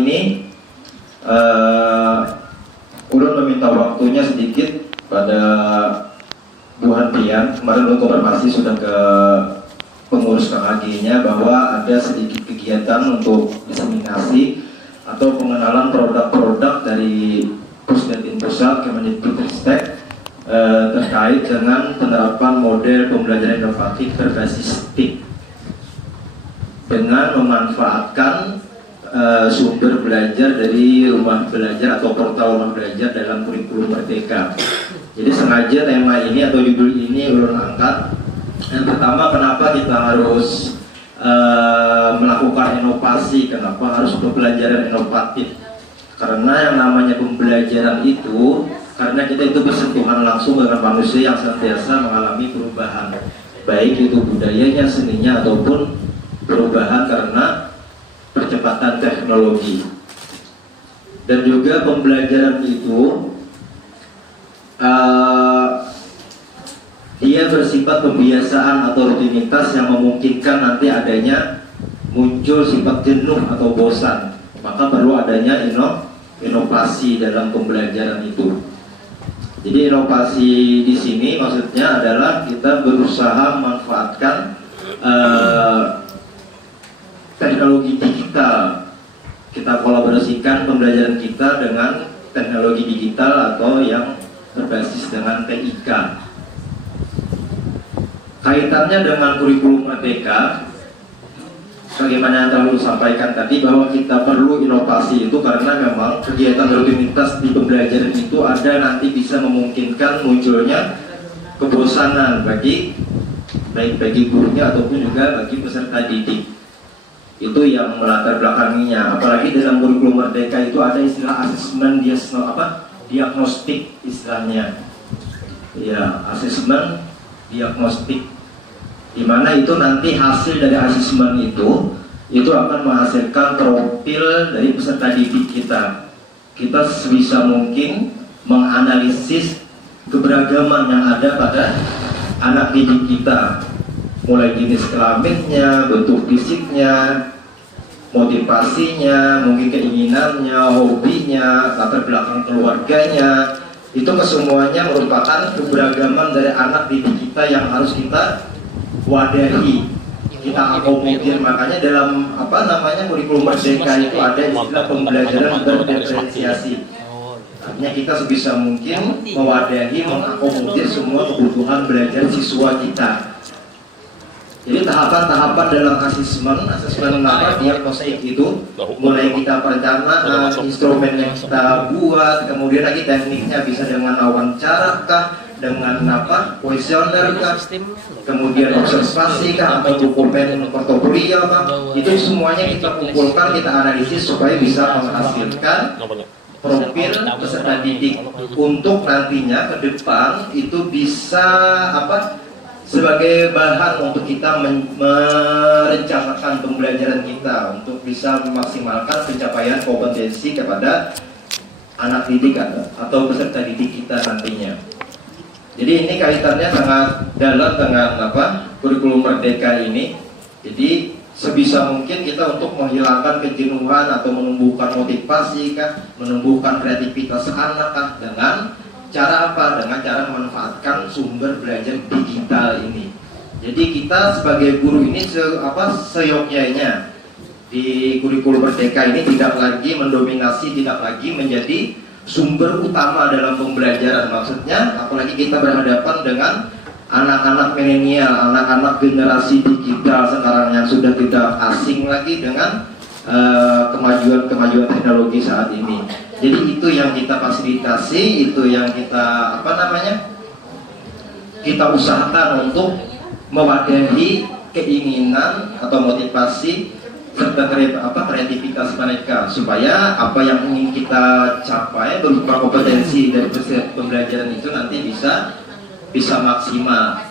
ini Ulun meminta waktunya sedikit pada Bu Hantian. Kemarin Ulun konfirmasi sudah ke pengurus KKG-nya bahwa ada sedikit kegiatan untuk diseminasi atau pengenalan produk-produk dari Pusdatin Pusat Kemendikbudristek terkait dengan penerapan model pembelajaran inovatif berbasis TIK dengan memanfaatkan sumber belajar dari rumah belajar atau portal rumah belajar dalam kurikulum Merdeka. Jadi sengaja tema ini atau judul ini ulun angkat. Yang pertama, kenapa kita harus melakukan inovasi, kenapa harus pembelajaran inovatif? Karena yang namanya pembelajaran itu, karena kita itu bersentuhan langsung dengan manusia yang senantiasa mengalami perubahan, baik itu budayanya, seninya, ataupun perubahan karena percepatan teknologi. Dan juga pembelajaran itu dia bersifat pembiasaan atau rutinitas yang memungkinkan nanti adanya muncul sifat jenuh atau bosan. Maka perlu adanya inovasi dalam pembelajaran itu. Jadi inovasi di sini maksudnya adalah kita berusaha memanfaatkan teknologi digital. Kita kolaborasikan pembelajaran kita dengan teknologi digital atau yang berbasis dengan TIK. Kaitannya dengan kurikulum Merdeka, bagaimana yang telah sampaikan tadi bahwa kita perlu inovasi itu karena memang kegiatan rutinitas di pembelajaran itu ada nanti bisa memungkinkan munculnya kebosanan baik bagi gurunya ataupun juga bagi peserta didik. Itu yang melatar belakanginya. Apalagi dalam kurikulum Merdeka itu ada istilah asesmen diagnostik istilahnya. Ya, asesmen diagnostik, di mana itu nanti hasil dari asesmen itu akan menghasilkan profil dari peserta didik kita. Kita sebisa mungkin menganalisis keberagaman yang ada pada anak didik kita, mulai jenis kelaminnya, bentuk fisiknya, motivasinya, mungkin keinginannya, hobinya, latar belakang keluarganya. Itu kesemuanya merupakan keberagaman dari anak didik kita yang harus kita wadahi, kita akomodir. Makanya dalam kurikulum Merdeka itu ada istilah pembelajaran berdiferensiasi. Artinya kita sebisa mungkin mewadahi, mengakomodir semua kebutuhan belajar siswa kita. Jadi tahapan-tahapan dalam asesmen diagnostik itu, mulai kita perencanaan, instrumen yang kita buat, kemudian lagi tekniknya bisa dengan wawancara kah, dengan kuesioner kah, kemudian observasi kah, atau dokumen portofolio kah, itu semuanya kita kumpulkan, kita analisis supaya bisa menghasilkan profil peserta didik untuk nantinya ke depan itu bisa sebagai bahan untuk kita merencanakan pembelajaran kita untuk bisa memaksimalkan pencapaian kompetensi kepada anak didik atau peserta didik kita nantinya. Jadi ini kaitannya sangat dalam dengan kurikulum Merdeka ini. Jadi sebisa mungkin kita untuk menghilangkan kejenuhan atau menumbuhkan motivasi menumbuhkan kreativitas anak dengan cara apa? Dengan cara memanfaatkan sumber belajar digital ini. Jadi kita sebagai guru ini seyogyanya di kurikulum Merdeka ini tidak lagi mendominasi, tidak lagi menjadi sumber utama dalam pembelajaran. Maksudnya, apalagi kita berhadapan dengan anak-anak milenial, anak-anak generasi digital sekarang yang sudah tidak asing lagi dengan kemajuan teknologi saat ini. Jadi itu yang kita fasilitasi, itu yang kita kita usahakan untuk mewadahi keinginan atau motivasi serta kreativitas mereka supaya apa yang ingin kita capai berupa kompetensi dari pembelajaran itu nanti bisa maksimal.